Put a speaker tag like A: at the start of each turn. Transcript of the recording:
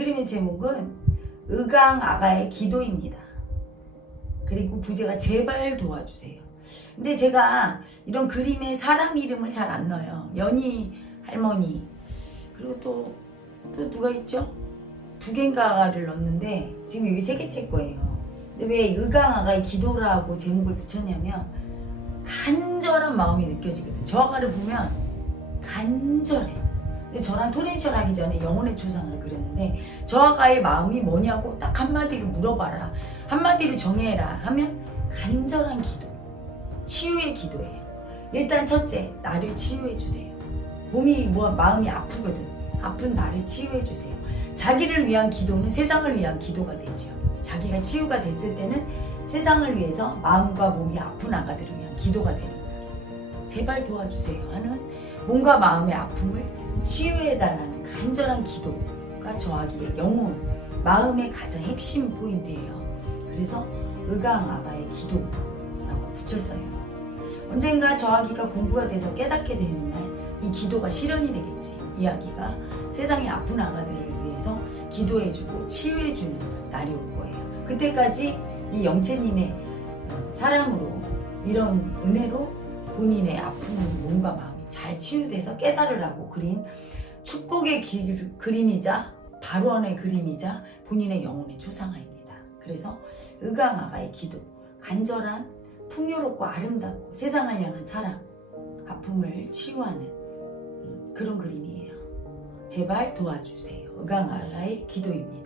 A: 그림의 제목은 의강 아가의 기도입니다. 그리고 부제가 제발 도와주세요. 근데 제가 이런 그림에 사람 이름을 잘 안 넣어요. 연희 할머니 그리고 또, 또 누가 있죠? 두 개인가를 넣었는데 지금 여기 세 개째 거예요. 근데 왜 의강 아가의 기도라고 제목을 붙였냐면 간절한 마음이 느껴지거든. 저 아가를 보면 간절해. 근데 저랑 토렌셜 하기 전에 영혼의 초상을 그렸는데 저 아가의 마음이 뭐냐고 딱 한마디로 물어봐라. 한마디로 정해라 하면 간절한 기도. 치유의 기도예요. 일단 첫째, 나를 치유해 주세요. 몸이 뭐 마음이 아프거든. 아픈 나를 치유해 주세요. 자기를 위한 기도는 세상을 위한 기도가 되죠. 자기가 치유가 됐을 때는 세상을 위해서 마음과 몸이 아픈 아가들을 위한 기도가 되는 거예요. 제발 도와주세요 하는 몸과 마음의 아픔을 치유해달라는 간절한 기도가 저 아기의 영혼, 마음의 가장 핵심 포인트예요. 그래서 의강 아가의 기도라고 붙였어요. 언젠가 저 아기가 공부가 돼서 깨닫게 되는 날 이 기도가 실현이 되겠지. 이 아기가 세상의 아픈 아가들을 위해서 기도해주고 치유해주는 날이 올 거예요. 그때까지 이 영채님의 어, 사랑으로 이런 은혜로 본인의 아픈 몸과 마음이 잘 치유돼서 깨달으라고 그린 축복의 기- 그림이자 발원의 그림이자 본인의 영혼의 초상화입니다. 그래서 의강아가의 기도, 간절한 풍요롭고 아름답고 세상을 향한 사랑, 아픔을 치유하는 음, 그런 그림이에요. 제발 도와주세요. 의강아가의 기도입니다.